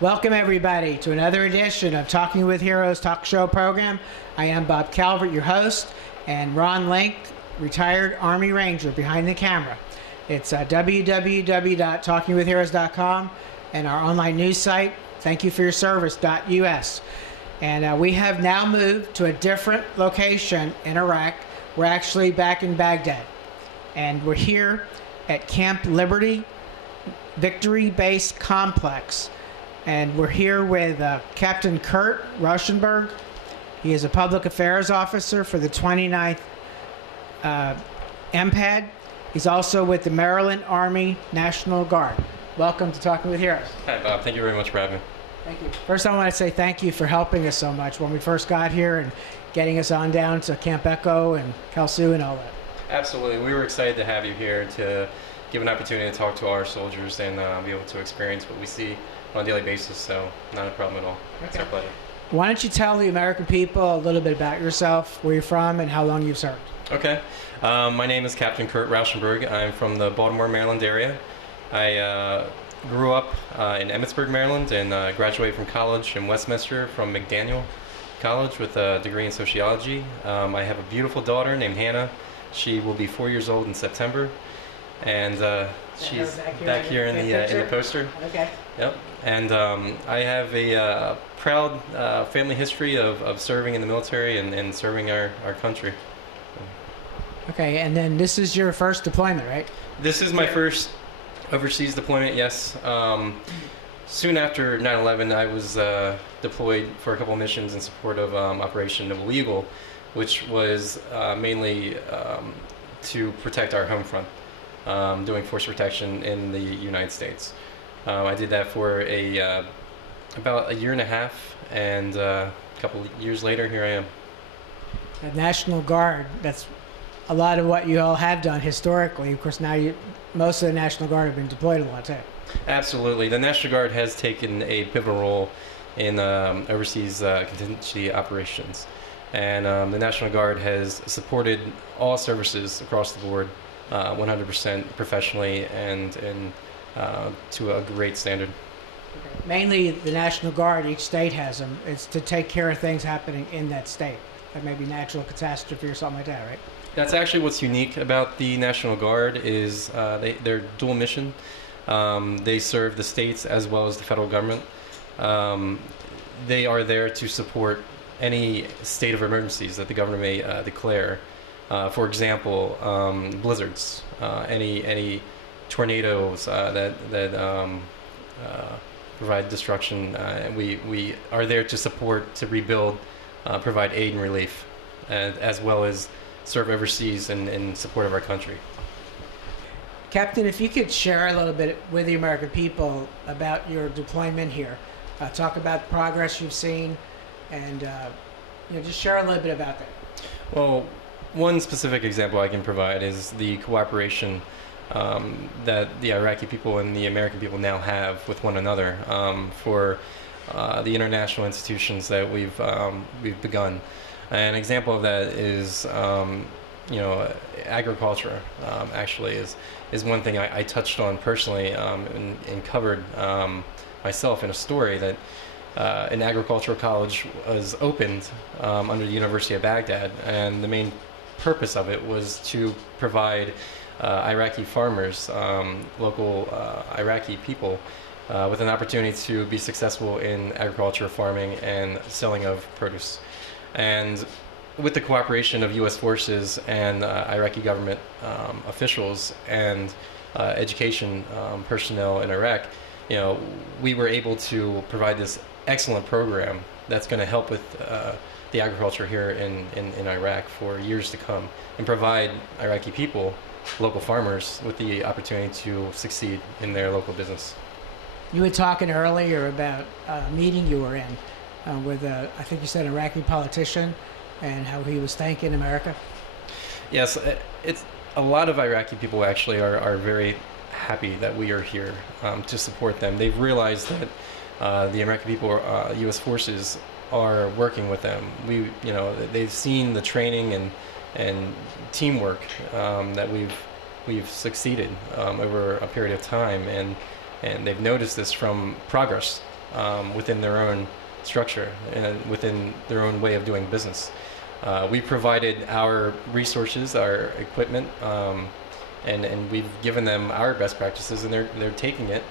Welcome everybody to another edition of Talking with Heroes talk show program. I am Bob Calvert, your host, and Ron Link, retired Army Ranger, behind the camera. It's www.talkingwithheroes.com and our online news site, thankyouforyourservice.us. And we have now moved to a different location in Iraq. We're actually back in Baghdad. And we're here at Camp Liberty Victory Base Complex. And we're here with Captain Curt Rauschenberg. He is a public affairs officer for the 29th MPAD. He's also with the Maryland Army National Guard. Welcome to Talking with Heroes. Hi, Bob. Thank you very much for having me. Thank you. First, I want to say thank you for helping us so much when we first got here and getting us on down to Camp Echo and Kalsu and all that. Absolutely. We were excited to have you here to give an opportunity to talk to our soldiers and be able to experience what we see on a daily basis, so not a problem at all. Okay. It's our pleasure. Why don't you tell the American people a little bit about yourself, where you're from, and how long you've served? Okay. My name is Captain Curt Rauschenberg. I'm from the Baltimore, Maryland area. I grew up in Emmitsburg, Maryland, and graduated from college in Westminster from McDaniel College with a degree in sociology. I have a beautiful daughter named Hannah. She will be 4 years old in September, and she's back here in the poster. Okay. Yep. And I have a proud family history of serving in the military and serving our country. Okay, and then this is your first deployment, right? This is my first overseas deployment, yes. Soon after 9/11, I was deployed for a couple of missions in support of Operation Noble Eagle, which was mainly to protect our home front, doing force protection in the United States. I did that for about a year and a half, and a couple of years later, here I am. The National Guard, that's a lot of what you all have done historically. Of course, now most of the National Guard have been deployed a lot too. Absolutely. The National Guard has taken a pivotal role in overseas contingency operations. And the National Guard has supported all services across the board 100% professionally and to a great standard. Okay. Mainly the National Guard, each state has them. It's to take care of things happening in that state. That may be natural catastrophe or something like that, right? That's actually what's unique about the National Guard is they're dual mission. They serve the states as well as the federal government. They are there to support any state of emergencies that the government may declare. For example, blizzards, any tornadoes that provide destruction. We are there to support, to rebuild, provide aid and relief, as well as serve overseas in support of our country. Captain, if you could share a little bit with the American people about your deployment here, talk about the progress you've seen, and just share a little bit about that. Well, one specific example I can provide is the cooperation that the Iraqi people and the American people now have with one another for the international institutions that we've begun. An example of that is, agriculture. Actually, is one thing I touched on personally and covered myself in a story that an agricultural college was opened under the University of Baghdad, and the main purpose of it was to provide Iraqi farmers, local Iraqi people, with an opportunity to be successful in agriculture, farming, and selling of produce. And with the cooperation of U.S. forces and Iraqi government officials and education personnel in Iraq, we were able to provide this excellent program that's going to help with the agriculture here in Iraq for years to come, and provide Iraqi people, local farmers, with the opportunity to succeed in their local business. You were talking earlier about a meeting you were in with, I think you said, an Iraqi politician, and how he was thanking America. Yes, it's a lot of Iraqi people actually are very happy that we are here to support them. They've realized that the American people, U.S. forces, are working with them. They've seen the training and teamwork that we've succeeded over a period of time, and they've noticed this from progress within their own structure and within their own way of doing business. We provided our resources, our equipment, and we've given them our best practices, and they're taking it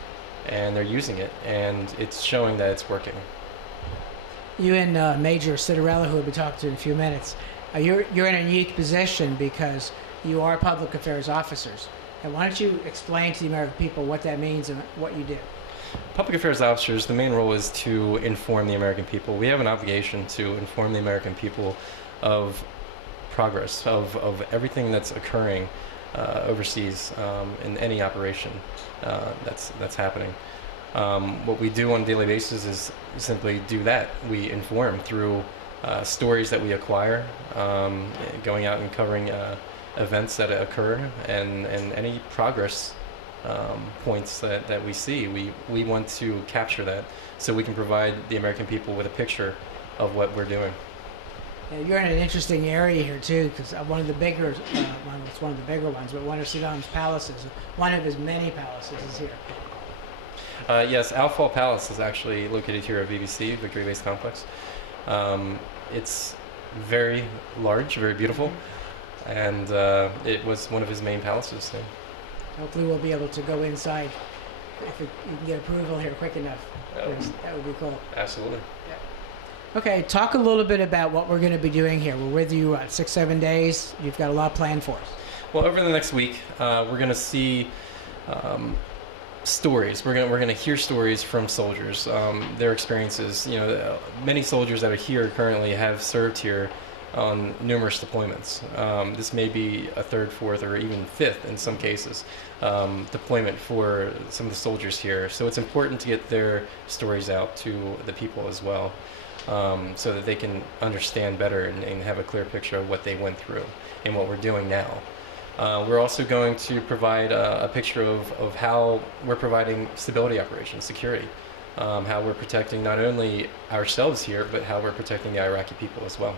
and they're using it, and it's showing that it's working. You and Major Citarella, who we'll be talking to in a few minutes, you're in a unique position because you are public affairs officers. And why don't you explain to the American people what that means and what you do? Public affairs officers, the main role is to inform the American people. We have an obligation to inform the American people of progress, of everything that's occurring overseas in any operation that's happening. What we do on a daily basis is simply do that. We inform through stories that we acquire, going out and covering events that occur, and any progress points that we see. We want to capture that so we can provide the American people with a picture of what we're doing. Yeah, you're in an interesting area here too, because one of the bigger, it's one of the bigger ones, but one of Saddam's palaces, one of his many palaces, is here. Yes, Al Fall Palace is actually located here at VBC, Victory Base Complex. It's very large, very beautiful, and it was one of his main palaces. So. Hopefully we'll be able to go inside if you can get approval here quick enough. That would be cool. Absolutely. Yeah. Okay, talk a little bit about what we're going to be doing here. We're with you 6-7 days. You've got a lot planned for us. Well, over the next week, we're going to see stories. We're going to hear stories from soldiers, their experiences. You know, many soldiers that are here currently have served here on numerous deployments. This may be a 3rd, 4th, or even 5th in some cases deployment for some of the soldiers here. So it's important to get their stories out to the people as well, so that they can understand better and have a clear picture of what they went through and what we're doing now. We're also going to provide a picture of how we're providing stability operations, security, how we're protecting not only ourselves here, but how we're protecting the Iraqi people as well.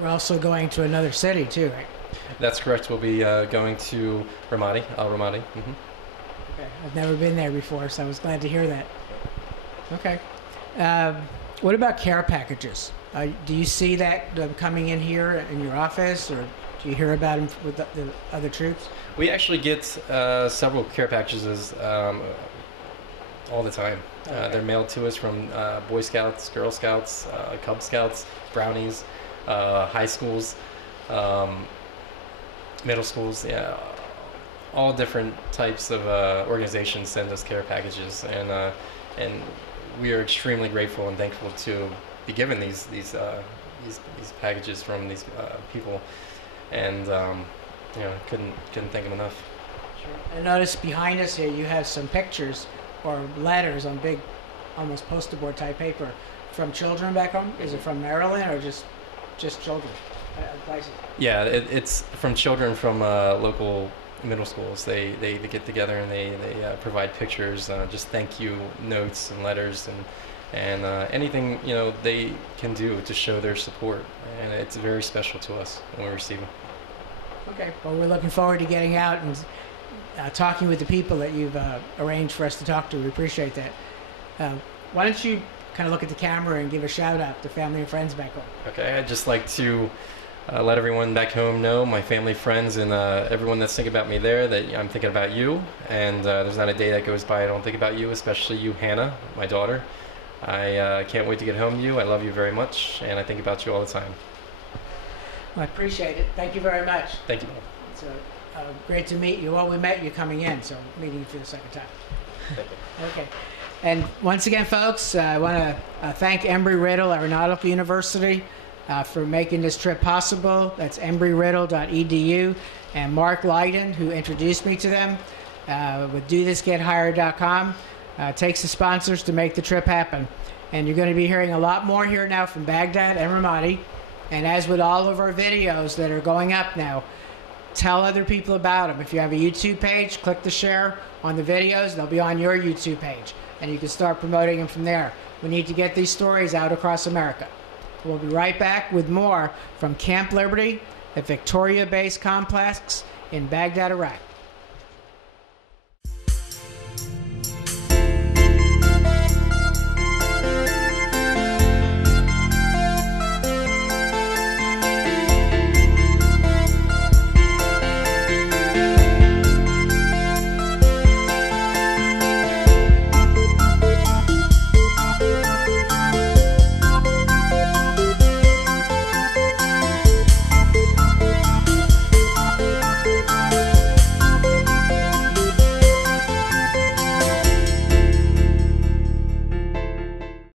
We're also going to another city too, right? That's correct. We'll be going to Ramadi, al-Ramadi. Mm-hmm. Okay, I've never been there before, so I was glad to hear that. Okay. What about care packages? Do you see that coming in here in your office, or do you hear about them with the other troops? We actually get several care packages all the time. Okay. They're mailed to us from Boy Scouts, Girl Scouts, Cub Scouts, Brownies, high schools, middle schools, yeah, all different types of organizations send us care packages, and we are extremely grateful and thankful to be given these packages from these people, and couldn't thank them enough. Sure. I noticed behind us here you have some pictures or letters on big, almost poster board type paper from children back home. Is it from Maryland or just children? Places? Yeah, it's from children from local middle schools. They get together and they provide pictures, just thank you notes and letters and anything they can do to show their support, and it's very special to us when we receive them. Okay, well, we're looking forward to getting out and talking with the people that you've arranged for us to talk to. We appreciate that. Why don't you kind of look at the camera and give a shout out to family and friends back home? Okay, I'd just like to let everyone back home know, my family, friends, and everyone that's thinking about me there, that I'm thinking about you, and there's not a day that goes by I don't think about you, especially you, Hannah, my daughter. I can't wait to get home to you. I love you very much, and I think about you all the time. Well, I appreciate it. Thank you very much. Thank you. It's great to meet you. Well, we met you coming in, so I'm meeting you for the second time. Thank you. Okay. And once again, folks, I want to thank Embry-Riddle Aeronautical University for making this trip possible. That's embryriddle.edu. And Mark Lydon, who introduced me to them with DoThisGetHired.com, takes the sponsors to make the trip happen. And you're going to be hearing a lot more here now from Baghdad and Ramadi. And as with all of our videos that are going up now, tell other people about them. If you have a YouTube page, click the share on the videos. They'll be on your YouTube page, and you can start promoting them from there. We need to get these stories out across America. We'll be right back with more from Camp Liberty at Victoria Base Complex in Baghdad, Iraq.